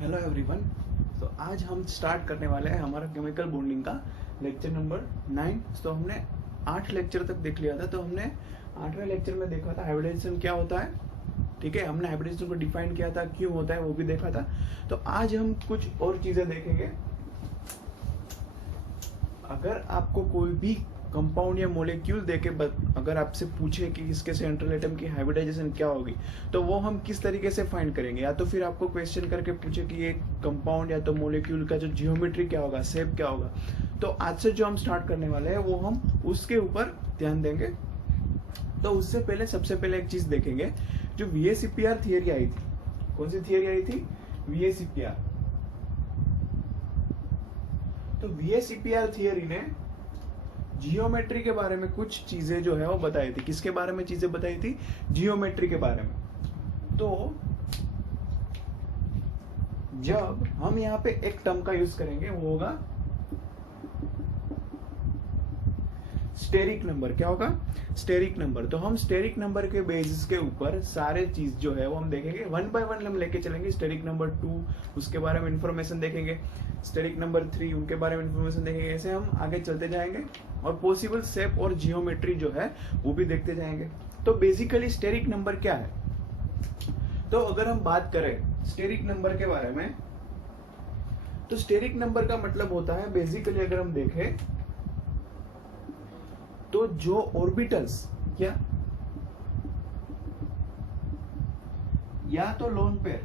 Hello everyone. तो आज हम स्टार्ट करने वाले हैं हमारा केमिकल बॉन्डिंग का लेक्चर नंबर 9। तो हमने 8 लेक्चर तक देख लिया था। तो हमने 8वें लेक्चर में देखा था हाइब्रिडाइजेशन क्या होता है। ठीक है, हमने हाइब्रिडाइजेशन को डिफाइन किया था, क्यों होता है वो भी देखा था। तो आज हम कुछ और चीजें देखेंगे। अगर आपको कोई भी कंपाउंड या मोलिक्यूल देके अगर आपसे पूछे कि इसके सेंट्रल एटम की हाइब्रिडाइजेशन क्या होगी, तो वो हम किस तरीके से फाइंड करेंगे। या तो फिर आपको क्वेश्चन करके पूछे कि ये कंपाउंड या तो मोलिक्यूल का जो जियोमेट्री क्या होगा, शेप क्या होगा, तो आज से जो हम स्टार्ट करने वाले हैं वो हम उसके ऊपर ध्यान देंगे। तो उससे पहले सबसे पहले एक चीज देखेंगे, जो VSEPR थियरी आई थी। कौन सी थियरी आई थी? VSEPR। तो VSEPR थियरी ने जियोमेट्री के बारे में कुछ चीजें जो है वो बताई थी। किसके बारे में चीजें बताई थी? जियोमेट्री के बारे में। तो जब हम यहाँ पे एक टर्म का यूज करेंगे वो होगा स्टेरिक नंबर। क्या होगा? Steric number. तो हम स्टेरिक नंबर के बेसिस के ऊपर सारे चीज जो है वो हम देखेंगे, 1 बाय 1 हम लेके चलेंगे। स्टेरिक नंबर 2 उसके बारे में इंफॉर्मेशन देखेंगे, स्टेरिक नंबर 3 उनके बारे में इंफॉर्मेशन देखेंगे। ऐसे हम आगे चलते जाएंगे और पॉसिबल शेप और जियोमेट्री जो है वो भी देखते जाएंगे। तो बेसिकली स्टेरिक नंबर क्या है? तो अगर हम बात करें स्टेरिक नंबर के बारे में, तो स्टेरिक नंबर का मतलब होता है बेसिकली अगर हम देखें तो जो ऑर्बिटल्स या तो लोन पेयर,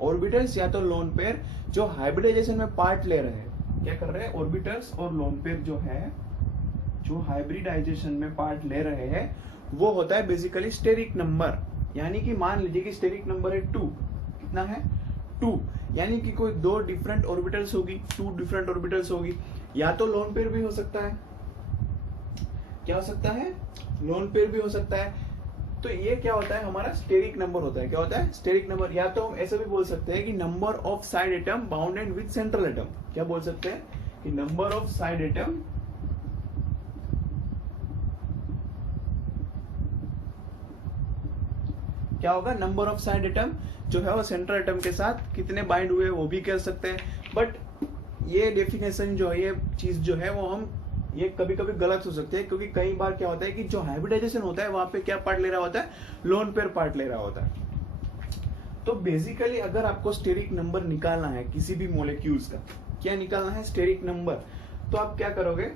ऑर्बिटल्स या तो लोन पेयर जो हाइब्रिडाइजेशन में पार्ट ले रहे हैं, क्या कर रहे हैं? ऑर्बिटल्स और लोन पेयर जो है, जो हाइब्रिडाइजेशन में पार्ट ले रहे हैं, वो होता है बेसिकली स्टेरिक नंबर। यानी कि मान लीजिए कि स्टेरिक नंबर है 2। कितना है? 2। यानी कि कोई 2 डिफरेंट ऑर्बिटल्स होगी, 2 डिफरेंट ऑर्बिटल्स होगी। या तो लोन पेयर भी हो सकता है। क्या हो सकता है? लोन पेयर भी हो सकता है। तो ये क्या होता है? हमारा स्टेरिक नंबर होता है। क्या होता है? Steric number. या तो हम ऐसा भी बोल सकते हैं कि number of side atom bounded with central atom. क्या बोल सकते हैं? कि नंबर ऑफ साइड एटम क्या होगा? नंबर ऑफ साइड एटम जो है वो सेंट्रल एटम के साथ कितने बाइंड हुए वो भी कह सकते हैं। बट ये डेफिनेशन जो है, ये चीज जो है वो हम ये कभी कभी गलत हो सकते हैं, क्योंकि कई बार क्या होता है कि जो हाइब्रिडाइजेशन होता है वहां पे क्या पार्ट ले रहा होता है? लोन पेयर पार्ट ले रहा होता है। तो बेसिकली अगर आपको स्टेरिक नंबर निकालना है किसी भी मोलिक्यूल्स का, क्या निकालना है? Steric number. तो आप क्या करोगे?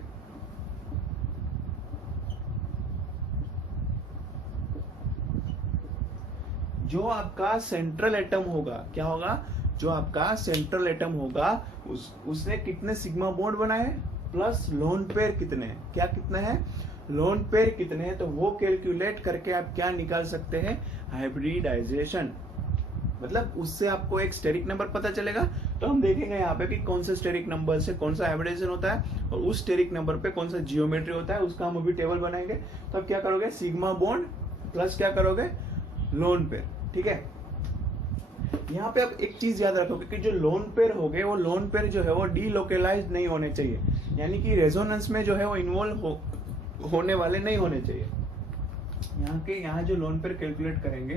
जो आपका सेंट्रल एटम होगा, क्या होगा? जो आपका सेंट्रल एटम होगा उसने कितने सिग्मा बॉन्ड बनाए हैं, प्लस लोन पेयर कितने हैं। क्या कितने हैं? लोन पेयर कितने हैं। तो वो कैलकुलेट करके आप क्या निकाल सकते हैं? हाइब्रिडाइजेशन। मतलब उससे आपको एक स्टेरिक नंबर पता चलेगा। तो हम देखेंगे यहाँ पे कि कौन सा स्टेरिक नंबर से कौन सा हाइब्रिडाइजेशन होता है और उस स्टेरिक नंबर पे कौन सा जियोमेट्री होता है, उसका हम अभी टेबल बनाएंगे। तो आप क्या करोगे? सिग्मा बॉन्ड प्लस क्या करोगे? Lone pair. ठीक है। यहाँ पे आप एक चीज याद रखोगे कि जो लोन पेयर हो गए, वो लोन पेयर जो है वो डीलोकेलाइज नहीं होने चाहिए। यानी कि रेजोनेंस में जो है वो इन्वॉल्व होने वाले नहीं होने चाहिए। यहाँ जो लोन पेयर कैलकुलेट करेंगे,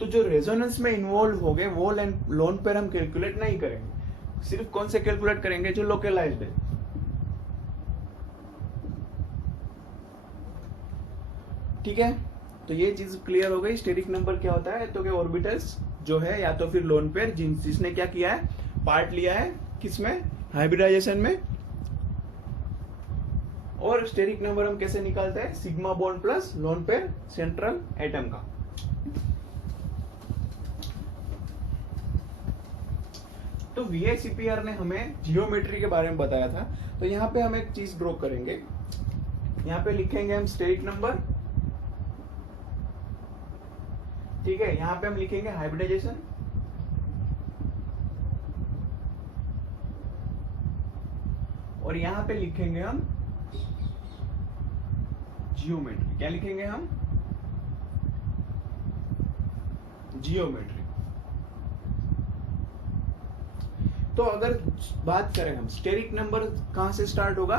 तो जो रेजोनेंस में इन्वॉल्व हो गए वो लोन पेयर हम कैलकुलेट नहीं करेंगे। सिर्फ कौन से कैलकुलेट करेंगे? जो लोकेलाइज्ड है। ठीक है। तो ये चीज क्लियर हो गई। स्टेरिक नंबर क्या होता है? तो क्या ऑर्बिटल्स जो है या तो फिर लोन पेयर जिसने क्या किया है? पार्ट लिया है किसमें? हाइब्रिडाइजेशन में। और स्टेरिक नंबर हम कैसे निकालते हैं? Sigma bond plus lone pair central atom का। तो VSEPR ने हमें जियोमेट्री के बारे में बताया था। तो यहाँ पे हम एक चीज ड्रॉ करेंगे। यहाँ पे लिखेंगे हम स्टेरिक नंबर। ठीक है। यहाँ पे हम लिखेंगे हाइब्रिडाइजेशन और यहाँ पे लिखेंगे हम जियोमेट्री। क्या लिखेंगे हम? जियोमेट्री। तो अगर बात करें हम स्टेरिक नंबर कहां से स्टार्ट होगा?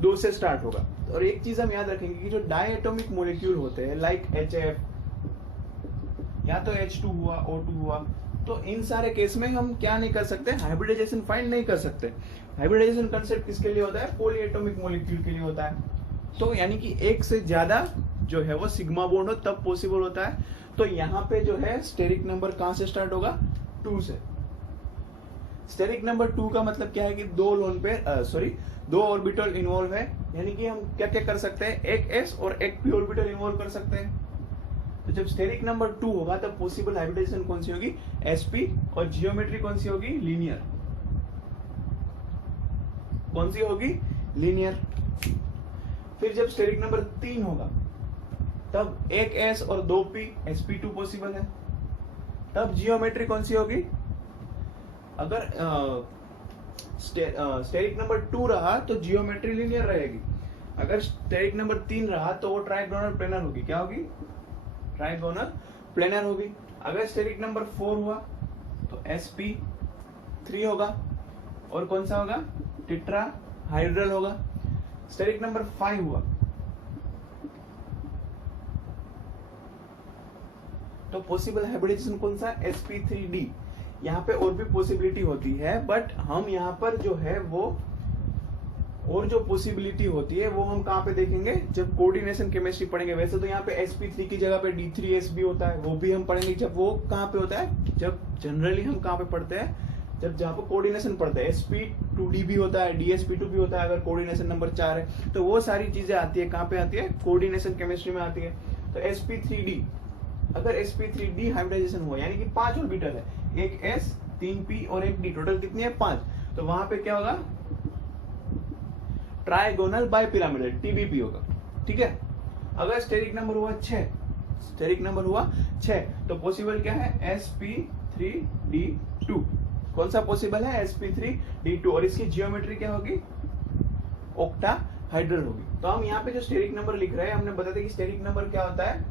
2 से स्टार्ट होगा। और एक चीज हम याद रखेंगे कि जो डायएटॉमिक मॉलिक्यूल होते हैं लाइक HF या तो H2 हुआ, O2 हुआ, तो इन सारे केस में हम क्या नहीं कर सकते, हाइब्रिडाइजेशन फाइंड नहीं कर सकते। हाइब्रिडाइजेशन कंसेप्ट किसके लिए होता है, पॉलीएटॉमिक मॉलिक्यूल के लिए होता है। तो यानी कि एक से ज्यादा जो है वो सिग्मा बॉन्ड हो तब पॉसिबल होता है। तो यहाँ पे जो है स्टेरिक नंबर कहां से स्टार्ट होगा, 2 से। स्टेरिक नंबर 2 का मतलब क्या है कि दो लोन पेयर दो ऑर्बिटल इन्वॉल्व है, यानी कि हम क्या क्या कर सकते हैं, एक s और एक p ऑर्बिटल इन्वॉल्व कर सकते हैं। तो जब स्टेरिक नंबर 2 होगा तब पॉसिबल हाइब्रिडाइजेशन कौन सी होगी, sp, और जियोमेट्री कौन सी होगी, लीनियर। कौन सी होगी, लीनियर। फिर जब स्टेरिक नंबर 3 होगा तब एक s और 2p, sp2 पॉसिबल है। तब जियोमेट्री कौन सी होगी, अगर स्टेरिक नंबर 2 रहा तो जियोमेट्री लीनियर रहेगी। अगर स्टेरिक नंबर 3 रहा तो वो ट्राइगोनल प्लेनर होगी। क्या होगी, ट्राइगोनल प्लेनर होगी। अगर स्टेरिक नंबर 4 हुआ तो sp3 होगा, और कौन सा होगा, टेट्राहाइड्रल होगा। स्टेरिक नंबर 5 हुआ तो पॉसिबल हाइब्रिडाइजेशन कौन सा, sp3d। यहाँ पे और भी पॉसिबिलिटी होती है, बट हम यहाँ पर जो है वो और जो पॉसिबिलिटी होती है वो हम कहाँ पे देखेंगे, जब कोऑर्डिनेशन केमिस्ट्री पढ़ेंगे। वैसे तो यहाँ पे sp3 की जगह पे d3s भी होता है, वो भी हम पढ़ेंगे। जब वो कहाँ पे होता है, जब जनरली हम कहाँ पे पढ़ते हैं, जब जहाँ पे कोऑर्डिनेशन पढ़ते हैं। sp2d भी होता है, dsp2 भी होता है अगर कोऑर्डिनेशन नंबर 4 है। तो वो सारी चीजें आती है, कहाँ पे आती है, कोऑर्डिनेशन केमिस्ट्री में आती है। तो sp3d, अगर sp3d हाइब्रिडाइजेशन हुआ यानी कि 5 ऑर्बिटल है, एक s, 3p और एक d, टोटल कितनी है, 5। तो वहां पे क्या होगा, ट्राइगोनल बाइपिरामिडल, TBP होगा। ठीक है। अगर स्टेरिक नंबर हुआ 6, स्टेरिक नंबर हुआ 6 तो पॉसिबल क्या है, sp3d2। कौन सा पॉसिबल है, sp3d2, और इसकी जियोमेट्री क्या होगी, ऑक्टाहाइड्रल होगी। तो हम यहाँ पे जो स्टेरिक नंबर लिख रहे हैं, हमने बता दिया कि स्टेरिक नंबर क्या होता है,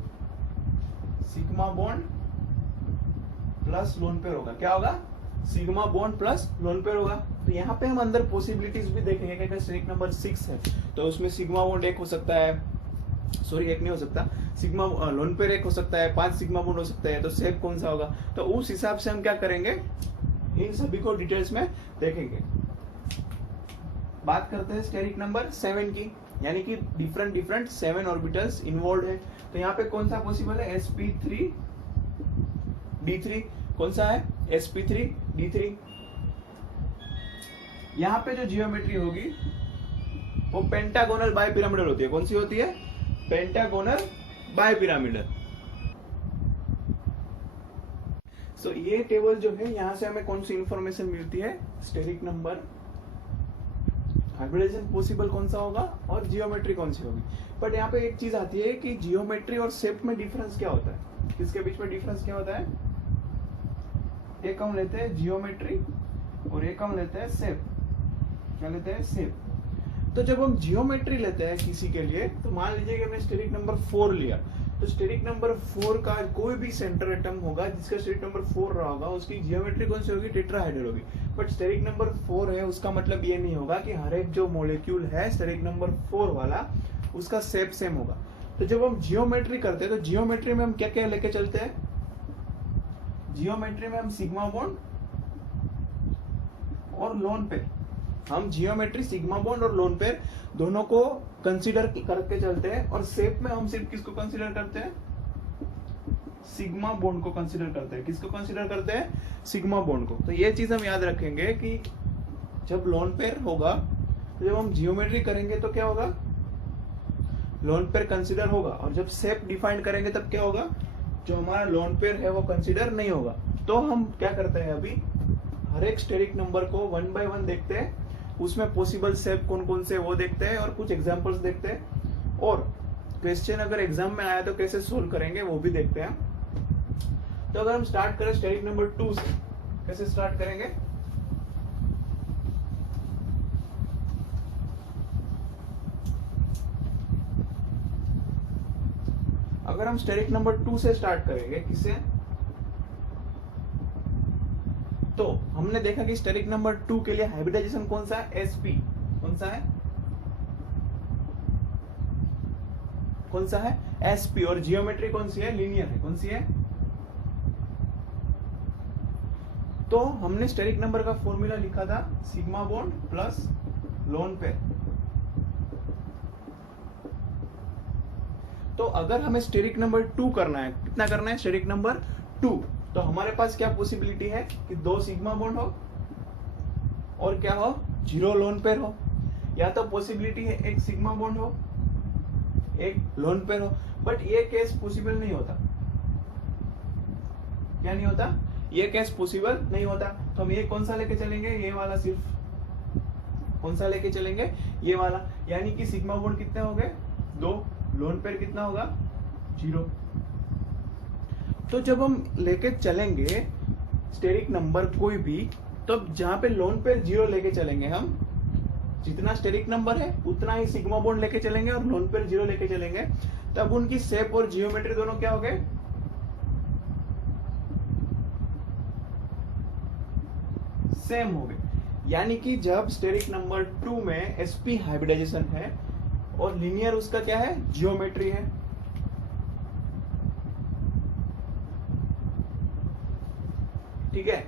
sigma bond plus lone pair होगा। क्या होगा, sigma bond plus lone pair होगा। तो यहाँ पे हम अंदर पॉसिबिलिटीज भी देखेंगे कि अगर स्टेरिक नंबर 6 है तो उसमें सिग्मा बॉन्ड एक हो सकता है, एक नहीं हो सकता, सिग्मा लोन पेयर एक हो सकता है, 5 सिग्मा बॉन्ड हो सकता है। तो शेप कौन सा होगा, तो उस हिसाब से हम क्या करेंगे, इन सभी को डिटेल्स में देखेंगे। बात करते हैं स्टेरिक नंबर 7 की, यानी कि डिफरेंट 7 ऑर्बिटल्स इन्वॉल्व है। तो यहाँ पे कौन सा पॉसिबल है, sp3d3। कौन सा है, sp3d3। यहाँ पे जो जियोमेट्री होगी वो पेंटागोनल बाइपिरामिडल होती है। कौन सी होती है, पेंटागोनल बाइपिरामिडल। सो ये टेबल जो है, यहाँ से हमें कौन सी इंफॉर्मेशन मिलती है, स्टेरिक नंबर, हाइब्रिडाइजेशन पॉसिबल कौन सा होगा, और जियोमेट्री कौन सी होगी। बट यहाँ पे एक चीज आती है कि जियोमेट्री और शेप में डिफरेंस क्या होता है, किसके बीच में डिफरेंस क्या होता है। एक हम लेते हैं जियोमेट्री और एक हम लेते हैं शेप। क्या लेते हैं, शेप। तो जब हम जियोमेट्री लेते हैं किसी के लिए, तो मान लीजिए कि हमने स्टेरिक नंबर 4 लिया, तो स्टेरिक नंबर 4 का कोई भी सेंटर एटम होगा जिसका स्टेरिक नंबर 4 रहा होगा, उसकी जियोमेट्री कौन सी होगी, टेट्राहाइड्रल होगी। बट स्टेरिक नंबर 4 है, उसका मतलब ये नहीं होगा कि हर एक जो मॉलिक्यूल है स्टेरिक नंबर 4 वाला उसका शेप सेम होगा। तो जब हम जियोमेट्री करते हैं तो जियोमेट्री में हम क्या क्या लेके चलते हैं, जियोमेट्री में हम सिग्मा बॉन्ड और लोन पेयर, हम जियोमेट्री सिग्मा बॉन्ड और लोन पेयर दोनों को कंसीडर करके चलते हैं। और शेप में हम सिर्फ किसको कंसीडर करते हैं, सिग्मा बॉन्ड को कंसीडर करते हैं। किसको कंसीडर करते हैं, सिग्मा बॉन्ड को। तो ये चीज हम याद रखेंगे कि जब लोन पेयर होगा तो जब हम जियोमेट्री करेंगे तो क्या होगा, लोन पेयर कंसीडर होगा, और जब शेप डिफाइन करेंगे तब क्या होगा, जो हमारा लोन पेयर है वो कंसीडर नहीं होगा। तो हम क्या करते हैं, अभी हर एक स्टेरिक नंबर को 1 बाय 1 देखते हैं, उसमें पॉसिबल शेप कौन कौन से वो देखते हैं और कुछ एग्जांपल्स देखते हैं, और क्वेश्चन अगर एग्जाम में आया तो कैसे सोल्व करेंगे वो भी देखते हैं। तो अगर हम स्टार्ट करें स्टेरिक नंबर 2 से, कैसे स्टार्ट करेंगे, अगर हम स्टेरिक नंबर 2 से स्टार्ट करेंगे, किससे, तो हमने देखा कि स्टेरिक नंबर 2 के लिए हाइब्रिडाइजेशन कौन सा है, sp। कौन सा है, कौन सा है, sp, और जियोमेट्री कौन सी है, लीनियर है। कौन सी है, तो हमने स्टेरिक नंबर का फॉर्मूला लिखा था sigma bond plus lone pair. तो अगर हमें स्टेरिक नंबर 2 करना है, कितना करना है, स्टेरिक नंबर 2, तो हमारे पास क्या पॉसिबिलिटी है कि 2 सिग्मा बॉन्ड हो और क्या हो, 0 लोन पेयर हो, या तो पॉसिबिलिटी है एक सिग्मा बॉन्ड हो एक लोन पेयर हो। बट ये केस पॉसिबल नहीं होता। क्या नहीं होता, ये केस पॉसिबल नहीं होता। तो हम ये कौन सा लेके चलेंगे, ये वाला, सिर्फ कौन सा लेके चलेंगे, ये वाला। यानी कि सिग्मा बॉन्ड कितने हो गए, 2, लोन पेयर कितना होगा, 0। तो जब हम लेके चलेंगे स्टेरिक नंबर कोई भी, तब जहां पे लोन पेयर 0 लेके चलेंगे, हम जितना स्टेरिक नंबर है उतना ही सिग्मा बॉन्ड लेके चलेंगे और लोन पेयर 0 लेके चलेंगे, तब उनकी शेप और जियोमेट्री दोनों क्या हो गए, सेम हो गए। यानी कि जब स्टेरिक नंबर 2 में sp हाइब्रिडाइजेशन है और लीनियर उसका क्या है, जियोमेट्री है। ठीक है,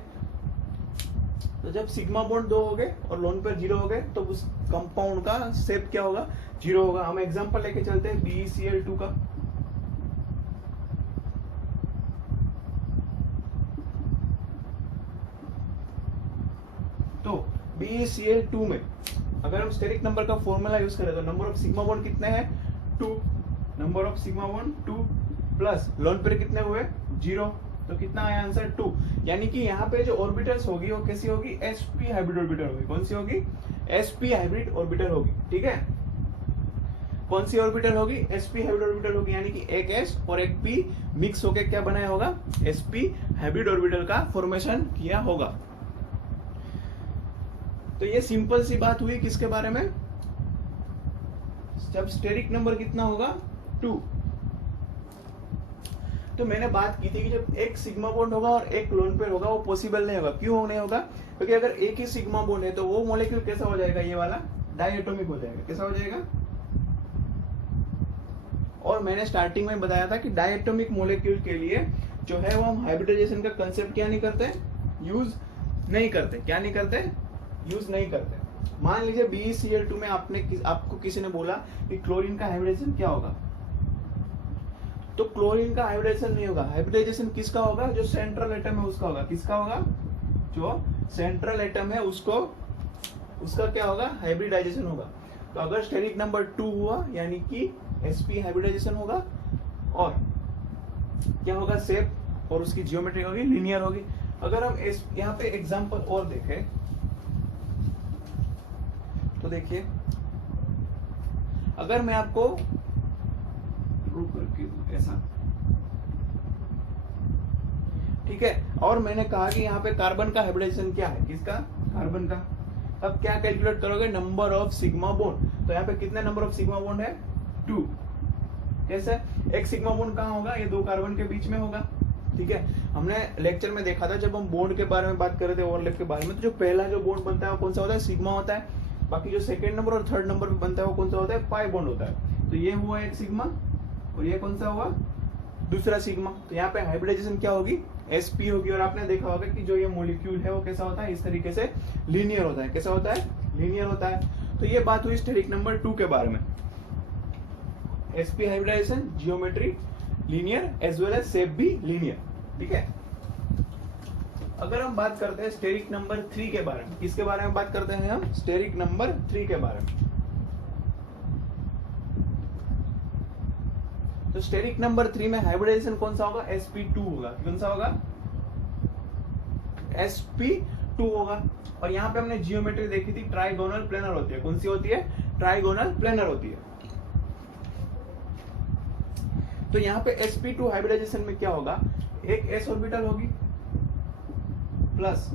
तो जब सिग्मा बॉन्ड 2 हो गए और लोन पेयर 0 हो गए, तो उस कंपाउंड का शेप क्या होगा, 0 होगा। हम एग्जांपल लेके चलते हैं BeCl2 का। तो BeCl2 में अगर हम स्टेरिक नंबर का फॉर्मूला यूज करें तो नंबर ऑफ सिग्मा बॉन्ड कितने हैं, 2, number of sigma bond 2 plus lone pair कितने हुए, 0, तो कितना आया आंसर, 2। यानी कि यहाँ पे जो ऑर्बिटल्स होगी वो कैसी होगी, sp हाइब्रिड ऑर्बिटल होगी। कौन सी होगी, sp हाइब्रिड ऑर्बिटल होगी। ठीक है, कौन सी ऑर्बिटल होगी, sp हाइब्रिड ऑर्बिटल होगी। यानी कि एक s और एक p मिक्स होके क्या बनाया होगा, sp हाइब्रिड ऑर्बिटल का फॉर्मेशन किया होगा। तो ये सिंपल सी बात हुई किसके बारे में, जब स्टेरिक नंबर कितना होगा, 2। तो मैंने बात की थी कि जब एक सिग्मा बॉन्ड होगा और एक लोन पेयर होगा, वो पॉसिबल नहीं होगा। क्यों नहीं होगा, क्योंकि अगर एक ही सिग्मा बॉन्ड है तो वो मॉलिक्यूल कैसा हो जाएगा, ये वाला डायटोमिक हो जाएगा। कैसा हो जाएगा, और मैंने स्टार्टिंग में बताया था कि डायटोमिक मॉलिक्यूल के लिए जो है वो हम हाइब्रिडाइजेशन का कंसेप्ट क्या नहीं करते, यूज नहीं करते। क्या नहीं करते, यूज नहीं करते। मान लीजिए BeCl2 में आपको किसी ने बोला कि क्लोरीन का हाइब्रिडाइजेशन क्या होगा, तो क्लोरीन का हाइब्रिडाइजेशन नहीं होगा। हाइब्रिडाइजेशन किसका होगा, जो सेंट्रल एटम है उसका होगा। किसका होगा, जो सेंट्रल एटम है उसका क्या होगा, हाइब्रिडाइजेशन होगा। तो अगर स्टेरिक नंबर 2 हुआ यानी कि sp हाइब्रिडाइजेशन होगा, और क्या होगा, शेप और उसकी जियोमेट्री होगी, लीनियर होगी। अगर हम यहाँ पे एग्जांपल और देखें तो देखिए, अगर मैं आपको ऐसा, ठीक है, और मैंने कहा कि यहाँ पे कार्बन का हाइब्रिडाइजेशन क्या है, किसका, कार्बन का। अब क्या कैलकुलेट करोगे, नंबर ऑफ सिग्मा बॉन्ड। तो यहाँ पे कितने नंबर ऑफ सिग्मा बॉन्ड है, 2। कैसे, एक सिग्मा बॉन्ड कहाँ होगा, ये 2 कार्बन के बीच में होगा। ठीक है, हमने लेक्चर में देखा था जब हम बॉन्ड के बारे में बात कर रहे थे, ओवरलैप के बारे में, तो जो पहला जो बॉन्ड बनता है वो कौन सा होता है, सिग्मा होता है। बाकी जो सेकंड नंबर और थर्ड नंबर पे बनता है वो कौन सा होता है, पाई बॉन्ड होता है। तो ये हुआ एक सिग्मा और ये कौन सा हुआ, दूसरा सिग्मा। तो यहाँ पे हाइब्रिडाइजेशन क्या होगी, sp होगी। और आपने देखा होगा कि जो ये मॉलिक्यूल है वो कैसा होता है, इस तरीके से लीनियर होता है। कैसा होता है, लीनियर होता है। तो ये बात हुई स्टेरिक नंबर 2 के बारे में। sp hybridisation, geometry linear as well as shape भी लीनियर। ठीक है, अगर हम बात करते हैं स्टेरिक नंबर 3 के बारे में, किसके बारे में बात करते हैं हम, स्टेरिक नंबर 3 के बारे में। तो स्टेरिक नंबर 3 में हाइब्रिडाइजेशन कौन सा होगा, sp2 होगा। कौन सा होगा, sp2 होगा। और यहाँ पे हमने जियोमेट्री देखी थी, ट्राइगोनल प्लेनर होती है। कौन सी होती है, ट्राइगोनल प्लेनर होती है। तो यहाँ पे sp2 हाइब्रिडाइजेशन में क्या होगा, एक s ऑर्बिटल होगी प्लस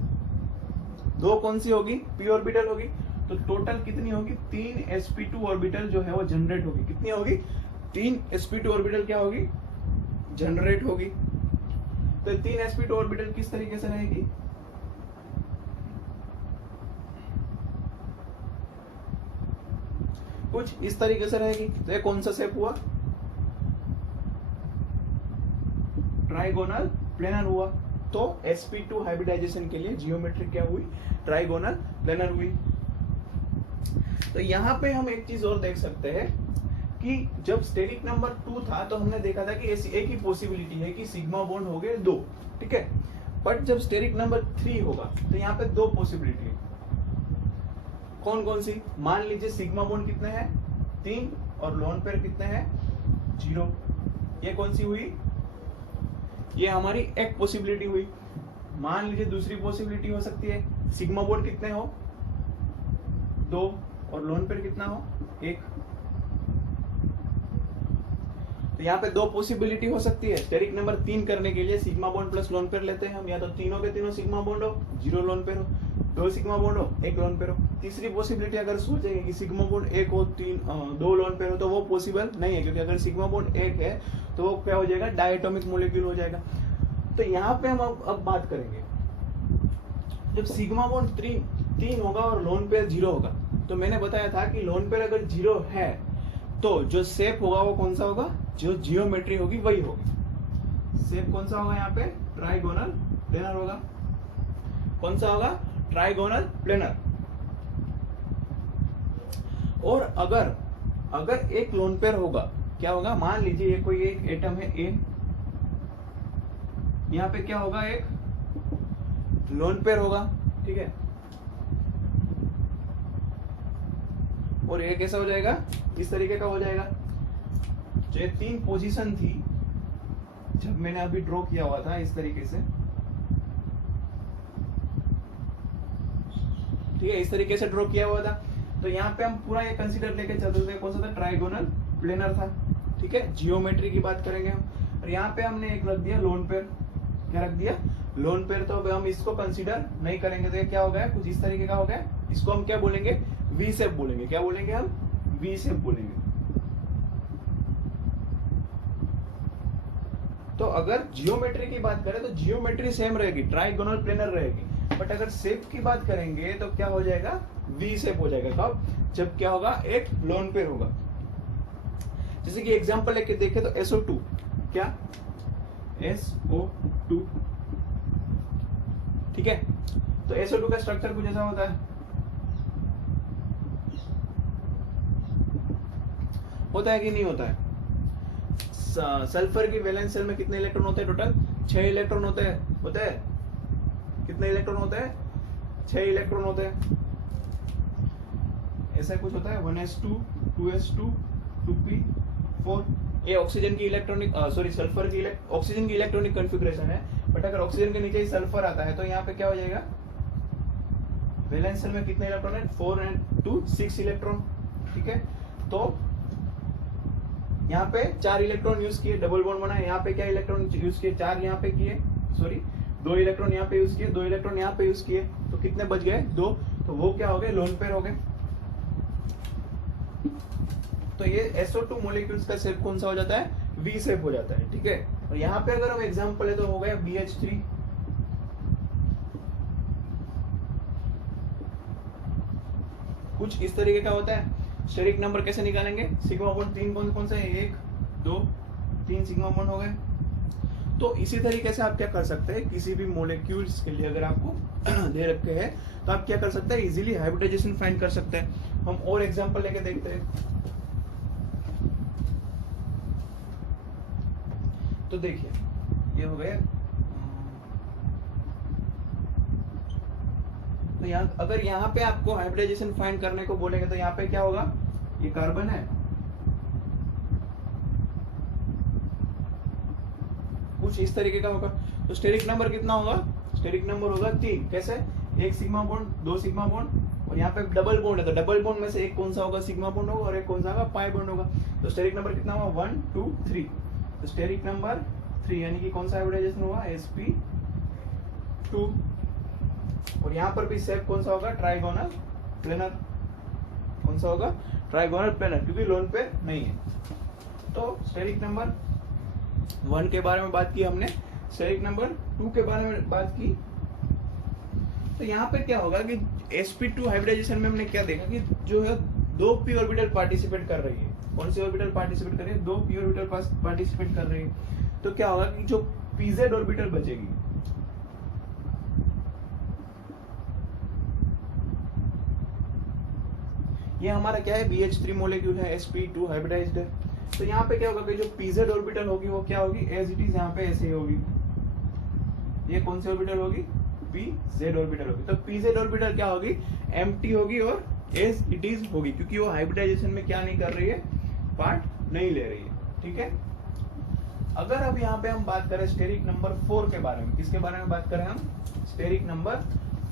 2 कौन सी होगी, p ऑर्बिटल होगी। तो टोटल कितनी होगी, 3 sp2 ऑर्बिटल जो है वो जनरेट होगी। कितनी होगी, 3 sp2 ऑर्बिटल क्या होगी, जनरेट होगी। तो 3 sp2 ऑर्बिटल किस तरीके से रहेगी, कुछ इस तरीके से रहेगी। तो ये कौन सा शेप हुआ, ट्राइगोनल प्लेनर हुआ। तो sp2 हाइब्रिडाइजेशन के लिए जियोमेट्री क्या हुई, ट्राइगोनल प्लेनर हुई। तो यहाँ पे हम एक चीज और देख सकते हैं कि जब स्टेरिक नंबर 2 था तो हमने देखा था कि ऐसी एक ही पॉसिबिलिटी है कि सिग्मा बॉन्ड हो गए 2, ठीक है। बट जब स्टेरिक नंबर 3 होगा तो यहाँ पे 2 पॉसिबिलिटी है। कौन कौन सी? मान लीजिए सिग्मा बॉन्ड कितने हैं 3 और लोन पेयर कितने हैं 0। ये कौन सी हुई? ये हमारी एक पॉसिबिलिटी हुई। मान लीजिए दूसरी पॉसिबिलिटी हो सकती है सिग्मा बॉन्ड कितने हो 2 और लोन पेयर कितना हो 1। तो यहाँ पे 2 पॉसिबिलिटी हो सकती है। स्टेरिक नंबर 3 करने के लिए sigma bond plus lone pair लेते हैं हम, या तो तीनों के तीनों सिग्मा बॉन्ड हो 0 लोन पेयर हो, 2 सिग्मा बॉन्ड हो 1 लोन पेयर हो। तीसरी पॉसिबिलिटी अगर सोचेंगे कि सिग्मा बॉन्ड 1 हो 2 लोन पेयर हो तो वो पॉसिबल नहीं है, क्योंकि अगर सिग्मा बॉन्ड 1 है तो वो क्या हो जाएगा, डायटोमिक मोलिक्यूल हो जाएगा। तो यहाँ पे हम अब बात करेंगे जब सिग्मा बॉन्ड 3 होगा और लोन पेयर 0 होगा, तो मैंने बताया था कि लोन पेयर अगर 0 है तो जो शेप होगा वो कौन सा होगा, जो जियोमेट्री होगी वही होगी। शेप कौन सा होगा यहाँ पे, ट्राइगोनल प्लेनर होगा। कौन सा होगा, ट्राइगोनल प्लेनर। और अगर एक लोन पेयर होगा, क्या होगा, मान लीजिए ये कोई एक एटम है ए, यहाँ पे क्या होगा, एक लोन पेयर होगा, ठीक है। और ये कैसा हो जाएगा, इस तरीके का हो जाएगा। जो 3 पोजीशन थी जब मैंने अभी ड्रॉ किया हुआ था इस तरीके से, ठीक है, इस तरीके से ड्रॉ किया हुआ था। तो यहाँ पे हम पूरा ये कंसीडर लेके चलते थे, कौन सा था, ट्राइगोनल प्लेनर था, ठीक है। जियोमेट्री की बात करेंगे हम, और यहाँ पे हमने एक रख दिया लोन पेयर। क्या रख दिया, लोन पेयर। तो हम इसको कंसीडर नहीं करेंगे, तो ये क्या हो गया, कुछ इस तरीके का हो गया। इसको हम क्या बोलेंगे, वी शेप बोलेंगे। क्या बोलेंगे हम, वी शेप बोलेंगे। तो अगर जियोमेट्री की बात करें तो जियोमेट्री सेम रहेगी, ट्राइगोनल प्लेनर रहेगी। बट अगर शेप की बात करेंगे तो क्या हो जाएगा, वी शेप हो जाएगा। कब, जब क्या होगा, एक लोन पेयर होगा। जैसे कि एग्जांपल लेके देखें तो SO2, क्या, SO2, ठीक है। तो SO2 का स्ट्रक्चर कुछ ऐसा होता है, कि नहीं होता है। सल्फर की वैलेंस शेल में कितने इलेक्ट्रॉन होते हैं, टोटल 6 इलेक्ट्रॉन होते हैं। कितने इलेक्ट्रॉन होते हैं, 6 इलेक्ट्रॉन होते हैं। ऐसा कुछ होता है, 1s2 2s2 2p4। ये ऑक्सीजन की इलेक्ट्रॉनिक सल्फर की ऑक्सीजन की इलेक्ट्रॉनिक कॉन्फ़िगरेशन है। बट अगर ऑक्सीजन के नीचे ही सल्फर आता है तो यहाँ पे क्या हो जाएगा, वैलेंस शेल में कितने इलेक्ट्रॉन है, 4 and 2 6 इलेक्ट्रॉन, ठीक है। तो यहाँ पे 4 इलेक्ट्रॉन यूज किए, डबल बॉन्ड बनाए। यहाँ पे क्या इलेक्ट्रॉन यूज किए, 4 यहाँ पे किए, 2 इलेक्ट्रॉन यहाँ पे यूज किए, 2 इलेक्ट्रॉन यहाँ पे यूज किए, तो कितने बच गए, 2। तो वो क्या हो गए, लोन पेयर हो गए। तो ये SO2 मॉलिक्यूल्स का शेप कौन सा हो जाता है, वी शेप हो जाता है, ठीक है। और यहाँ पे अगर हम एग्जांपल है तो हो गया BH3। कुछ इस तरीके का होता है। स्टेरिक नंबर कैसे निकालेंगे, सिग्मा बॉन्ड 3 कौन से हैं, 1 2 3 सिग्मा बॉन्ड हो गए। तो इसी तरीके से आप क्या कर सकते हैं, किसी भी मॉलिक्यूल्स के लिए अगर आपको दे रखे हैं तो आप क्या कर सकते हैं, इजीली हाइब्रिडाइजेशन फाइंड कर सकते हैं। हम और एग्जांपल लेके देखते हैं। तो देखिए ये हो गए। तो अगर यहाँ पे आपको हाइब्रिडाइजेशन फाइंड करने को बोलेंगे तो यहाँ पे क्या होगा, ये कार्बन है, कुछ इस तरीके का होगा। तो स्टेरिक नंबर कितना होगा, स्टेरिक नंबर होगा 3। कैसे, 1 सिग्मा बॉन्ड 2 सिग्मा बॉन्ड, और यहाँ पे डबल बॉन्ड है तो डबल बॉन्ड में से एक कौन सा होगा, सिग्मा बॉन्ड होगा, और एक कौन सा होगा, पाई बॉन्ड होगा। तो स्टेरिक नंबर कितना होगा, 1 2 3। तो स्टेरिक नंबर 3 यानी कि कौन सा हाइब्रिडाइजेशन होगा, sp2। और यहाँ पर भी शेप कौन सा होगा, ट्राइगोनल प्लेनर। कौन सा होगा, ट्राइगोनल प्लेनर, क्योंकि लोन पे नहीं है। तो स्टेरिक नंबर 1 के बारे में बात की हमने, स्टेरिक नंबर 2 के बारे में बात की। तो यहाँ पे क्या होगा कि sp2 हाइब्रिडाइजेशन में हमने क्या देखा कि जो है 2 p ऑर्बिटल पार्टिसिपेट कर रही है। कौन सी ऑर्बिटल पार्टिसिपेट कर रही है, 2 p ऑर्बिटल पार्टिसिपेट कर रही है। तो क्या होगा कि जो pz ऑर्बिटल बचेगी, ये हमारा क्या है, BH3 मॉलिक्यूल है, sp2 हाइब्रिडाइज्ड है। तो यहाँ पे क्या होगा कि जो pz ऑर्बिटल होगी वो क्या होगी, एज इट इज यहाँ पे ऐसे ही होगी। ये कौन सी ऑर्बिटल होगी, pz ऑर्बिटल होगी। तो pz ऑर्बिटल क्या होगी, एम्प्टी होगी और एज इट इज होगी, क्योंकि वो हाइब्रिडाइजेशन में क्या नहीं कर रही है, पार्ट नहीं ले रही है। ठीक है। अगर अब यहाँ पे हम बात करें स्टेरिक नंबर 4 के बारे में, किसके बारे में बात करें हम, स्टेरिक नंबर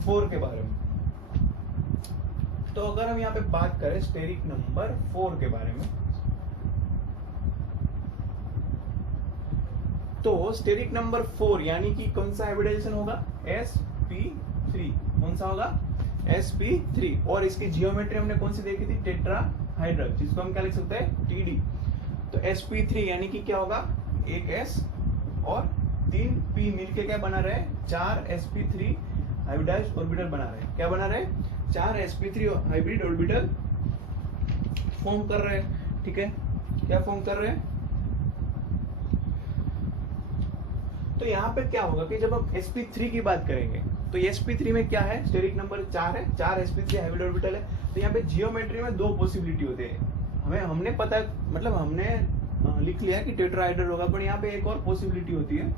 4 के बारे में। तो अगर हम यहाँ पे बात करें स्टेरिक नंबर 4 के बारे में, तो स्टेरिक नंबर 4 यानी कि कौन सा हाइब्रिडाइजेशन होगा, sp3। कौन सा होगा, sp3। और इसकी जियोमेट्री हमने कौन सी देखी थी, टेट्राहाइड्रल, जिसको हम क्या लिख सकते हैं, td। तो sp3 यानी कि क्या होगा, एक s और 3 p मिलके क्या बना रहे, 4 sp3 हाइब्रिडाइज्ड ऑर्बिटल बना रहे। क्या बना रहे, 4 sp3 हाइब्रिड ऑर्बिटल फॉर्म कर रहे हैं। ठीक है, क्या फॉर्म कर रहे हैं। तो यहाँ पे क्या होगा कि जब हम sp3 की बात करेंगे, तो sp3 में क्या है, स्टेरिक नंबर 4 है, 4 sp3 हाइब्रिड ऑर्बिटल है। तो यहाँ पे जियोमेट्री में 2 पॉसिबिलिटी होते हैं। हमने पता, मतलब हमने लिख लिया कि टेट्राहाइड्रल होगा, पर यहाँ पे एक और पॉसिबिलिटी होती है।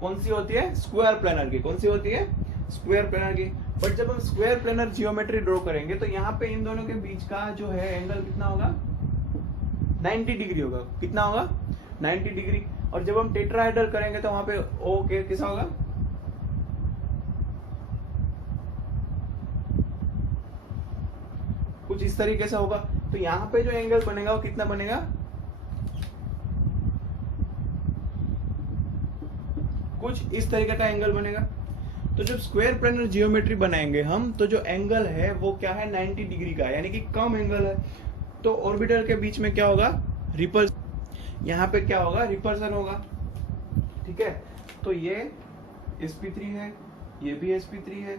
कौन सी होती है, स्क्वायर प्लेनर की। कौन सी होती है, स्क्वायर प्लेनर की। बट जब हम स्क्वायर प्लेनर जियोमेट्री ड्रॉ करेंगे तो यहाँ पे इन दोनों के बीच का जो है एंगल कितना होगा, 90 डिग्री होगा। कितना होगा, 90 डिग्री। और जब हम टेट्राहाइड्रल करेंगे तो वहां पे ओ कैसा होगा, कुछ इस तरीके से होगा। तो यहाँ पे जो एंगल बनेगा वो कितना बनेगा, कुछ इस तरीके का एंगल बनेगा। तो जब स्क्वायर प्लेनर जियोमेट्री बनाएंगे हम, तो जो एंगल है वो क्या है, 90 डिग्री का है, यानी कि कम एंगल है। तो ऑर्बिटल के बीच में क्या होगा, रिपल्सन। यहाँ पे क्या होगा, रिपल्सन होगा। ठीक है। तो ये sp3 है, ये भी sp3 है,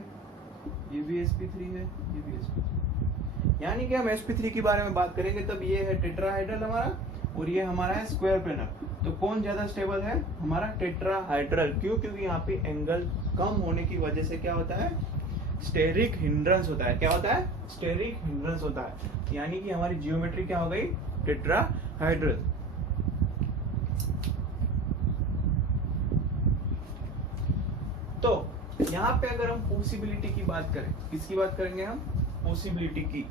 ये भी sp3 है, ये भी sp3। यानी कि हम sp3 के बारे में बात करेंगे तब ये है टेट्राहाइड्रल हमारा, और ये हमारा है स्क्वायर प्लेनर। तो कौन ज्यादा स्टेबल है, हमारा टेट्राहाइड्रल। क्यों, क्योंकि यहाँ पे एंगल कम होने की वजह से क्या होता है, स्टेरिक हिंड्रेंस होता है। क्या होता है, स्टेरिक हिंड्रेंस होता है। यानी कि हमारी जियोमेट्री क्या हो गई, टेट्राहाइड्रल। तो यहाँ पे अगर हम पॉसिबिलिटी की बात करें, किसकी बात करेंगे हम, पॉसिबिलिटी की।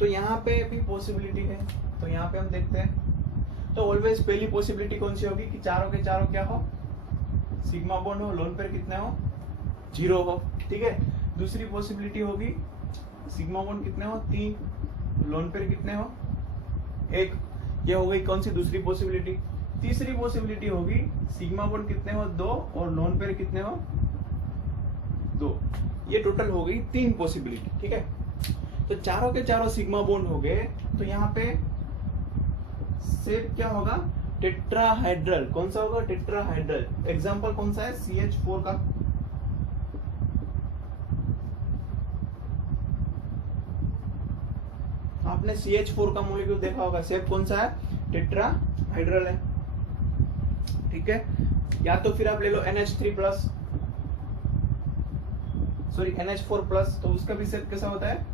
तो यहाँ पे भी पॉसिबिलिटी है। तो यहाँ पे हम देखते हैं, तो ऑलवेज पहली पॉसिबिलिटी कौन सी होगी कि चारों के चारों क्या हो, सिग्मा बॉन्ड हो, लोन पेयर कितने हो, 0 हो। ठीक है। दूसरी पॉसिबिलिटी होगी सिग्मा बॉन्ड कितने हो, 3, लोन पेयर कितने हो, 1। ये हो गई कौन सी, दूसरी पॉसिबिलिटी। तीसरी पॉसिबिलिटी होगी सिग्मा बॉन्ड कितने हो, 2, और लोन पेयर कितने हो, 2। ये टोटल हो गई 3 पॉसिबिलिटी। ठीक है। तो चारों के चारों सिग्मा बॉन्ड हो गए। तो यहाँ पे शेप क्या होगा, टेट्राहाइड्रल। कौन सा होगा, टेट्राहाइड्रल। एग्जांपल कौन सा है, CH4 का। आपने CH4 का मॉलिक्यूल देखा होगा, शेप कौन सा है, टेट्राहाइड्रल है। ठीक है। या तो फिर आप ले लो NH3+, सॉरी NH4+, तो उसका भी शेप कैसा होता है,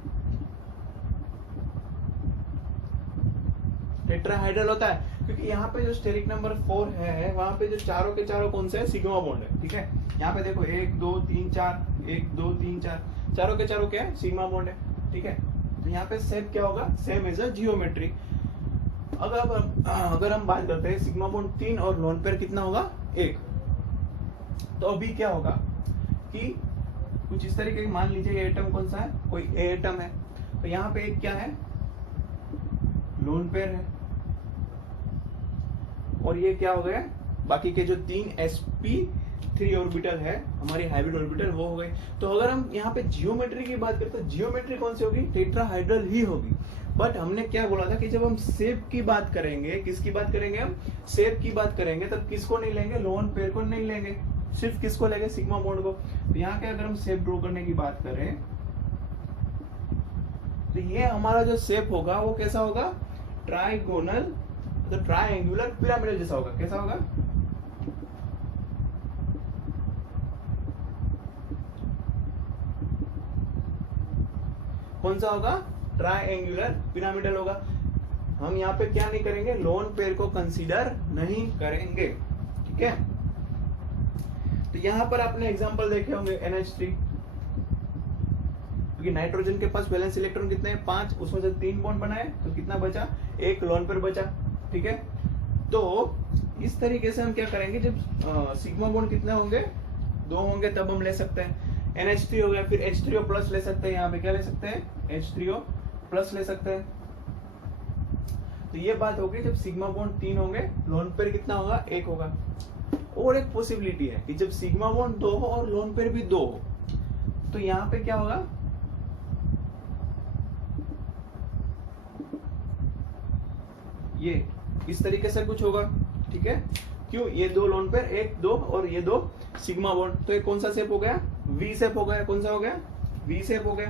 टेट्राहाइड्रल होता है। क्योंकि यहाँ पे जो स्टेरिक नंबर 4 है, वहां पे जो चारों के चारों कौन से है, सिग्मा बॉन्ड है। ठीक है। यहाँ पे देखो 1 2 3 4, 1 2 3 4, चारों के चारों क्या है, सिग्मा बॉन्ड है। ठीक है। तो यहाँ पे शेप क्या होगा, सेम एज अ जियोमेट्री। अगर हम बात करते हैं सिग्मा बॉन्ड 3 और लोन पेयर कितना होगा, 1। तो अभी क्या होगा कि कुछ इस तरीके, मान लीजिए ये एटम कौन सा है, कोई ए एटम है। तो यहाँ पे एक क्या है, लोन पेयर है, और ये क्या हो गया, बाकी के जो 3 sp3 ऑर्बिटल है हमारी हाइब्रिड ऑर्बिटल, वो हो गए। तो अगर हम यहाँ पे जियोमेट्री की बात करते हैं, जियोमेट्री कौन सी होगी, टेट्राहाइड्रल ही होगी। बट हमने क्या बोला था कि जब हम शेप की बात करेंगे, किसकी बात करेंगे हम, शेप की बात करेंगे, तब किसको नहीं लेंगे, लोन पेयर को नहीं लेंगे, सिर्फ किसको लेंगे, सिग्मा बॉन्ड को। तो यहाँ के अगर हम शेप ड्रॉ करने की बात करें, तो ये हमारा जो शेप होगा वो कैसा होगा, ट्राइगोनल, तो ट्राइंगुलर पिरामिडल जैसा होगा। कैसा होगा, कौन सा होगा, ट्राइंगुलर पिरामिडल होगा। हम यहाँ पे क्या नहीं करेंगे, लोन पेयर को कंसीडर नहीं करेंगे, ठीक है। तो यहाँ पर आपने एग्जांपल देखे होंगे NH3, क्योंकि नाइट्रोजन के पास वैलेंस इलेक्ट्रॉन कितने हैं, 5, उसमें से 3 बॉन्ड बनाए तो कितना बचा, 1 लोन पेयर बचा, ठीक है। तो इस तरीके से हम क्या करेंगे, जब सिग्मा बॉन्ड कितने होंगे, 2 होंगे, तब हम ले सकते हैं NH3 हो गया, फिर H3O प्लस ले सकते हैं, यहाँ पे क्या ले सकते हैं, H3O प्लस ले सकते हैं। तो ये बात होगी जब सिग्मा बॉन्ड 3 होंगे, लोन पेयर कितना होगा, 1 होगा। और एक पॉसिबिलिटी है कि जब सिग्मा बॉन्ड 2 हो और लोन पेयर भी 2 हो, तो यहाँ पे क्या होगा, ये इस तरीके से कुछ होगा, ठीक है। क्यों, ये 2 लोन पेयर, 1 2 और ये 2 सिग्मा बॉन्ड, तो ये कौन सा शेप हो गया, वी शेप हो गया। कौन सा हो गया, वी शेप हो गया।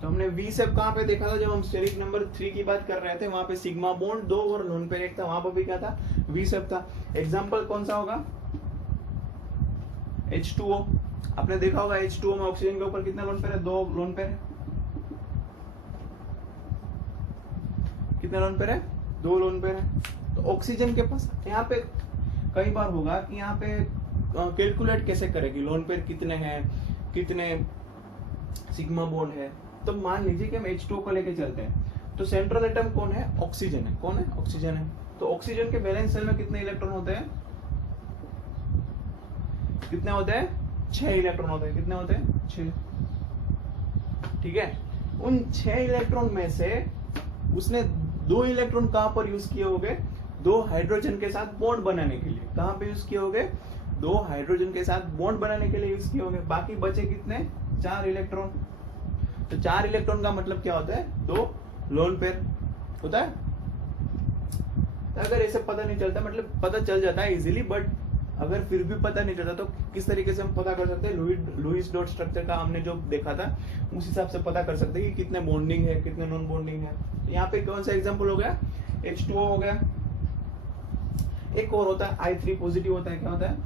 तो हमने वी शेप कहां पे देखा था, जब हम स्टेरिक नंबर 3 की बात कर रहे थे, वहां पे सिग्मा बॉन्ड 2 और लोन पेयर 1 था, वहां पर भी क्या था, वी शेप था। एग्जांपल कौन सा होगा, H2O। आपने देखा होगा H2O में ऑक्सीजन के ऊपर कितना लोन पेयर है, 2 लोन पेयर है। कितने लोन पेयर है, 2 लोन पेयर है। तो ऑक्सीजन के पास यहाँ पे कई बार होगा कि यहाँ पे कैलकुलेट कैसे करेगी, लोन पेयर कितने हैं, कितने सिग्मा बॉन्ड है। तो मान लीजिए कि हम H2O को लेके चलते हैं, तो सेंट्रल एटम कौन है, ऑक्सीजन है। कौन है, ऑक्सीजन है। तो ऑक्सीजन के वैलेंस शेल में कितने इलेक्ट्रॉन होते हैं, कितने होते हैं, 6 इलेक्ट्रॉन होते हैं। कितने होते हैं, 6, ठीक है। उन 6 इलेक्ट्रॉन में से उसने 2 इलेक्ट्रॉन कहां पर यूज किए होंगे, 2 हाइड्रोजन के साथ बॉन्ड बनाने के लिए। कहां पे यूज किए होंगे, 2 हाइड्रोजन के साथ बॉन्ड बनाने के लिए यूज किए होंगे। बाकी बचे कितने, 4 इलेक्ट्रॉन। तो 4 इलेक्ट्रॉन का मतलब क्या होता है, 2 लोन पेयर होता है। तो अगर ऐसे पता नहीं चलता, मतलब पता चल जाता है इजीली, बट अगर फिर भी पता नहीं चलता तो किस तरीके से हम पता कर सकते हैं, लुईस डॉट स्ट्रक्चर का हमने जो देखा था उस हिसाब से पता कर सकते हैं कि कितने बॉन्डिंग है, कितने नॉन बॉन्डिंग है। यहाँ पे कौन सा एग्जांपल हो गया, H2O हो गया। एक और होता है I3 पॉजिटिव होता है। क्या होता है,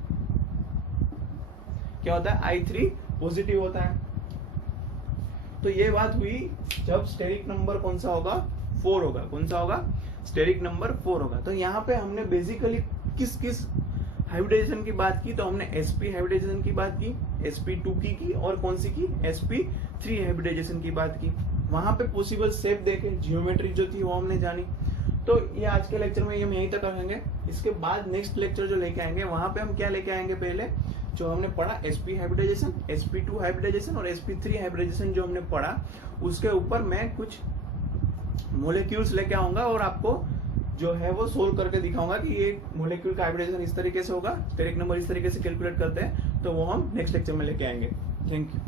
क्या होता है, I3 पॉजिटिव होता है। तो ये बात हुई जब स्टेरिक नंबर कौन सा होगा, 4 होगा। कौन सा होगा, स्टेरिक नंबर 4 होगा। तो यहाँ पे हमने बेसिकली किस किस हाइब्रिडाइजेशन की बात की, तो हमने sp हाइब्रिडाइजेशन की बात की, sp2 की और कौन सी की, sp3 हाइब्रिडाइजेशन की बात की। वहां पे पॉसिबल शेप देखे, जियोमेट्री जो थी वो हमने जानी। तो ये आज के लेक्चर में हम यहीं तक रखेंगे। इसके बाद नेक्स्ट लेक्चर जो लेके आएंगे वहां पे हम क्या लेके आएंगे, पहले जो हमने पढ़ा sp हाइब्रिडाइजेशन, sp2 हाइब्रिडाइजेशन और sp3 हाइब्रिडाइजेशन जो हमने पढ़ा, उसके ऊपर मैं कुछ मोलिक्यूल्स लेके आऊंगा और आपको जो है वो सोल्व करके दिखाऊंगा कि ये मोलिक्यूल का हाइब्रिडाइजेशन इस तरीके से होगा, स्टेरिक नंबर इस तरीके से कैलकुलेट करते हैं। तो वो हम नेक्स्ट लेक्चर में लेके आएंगे। Thank you.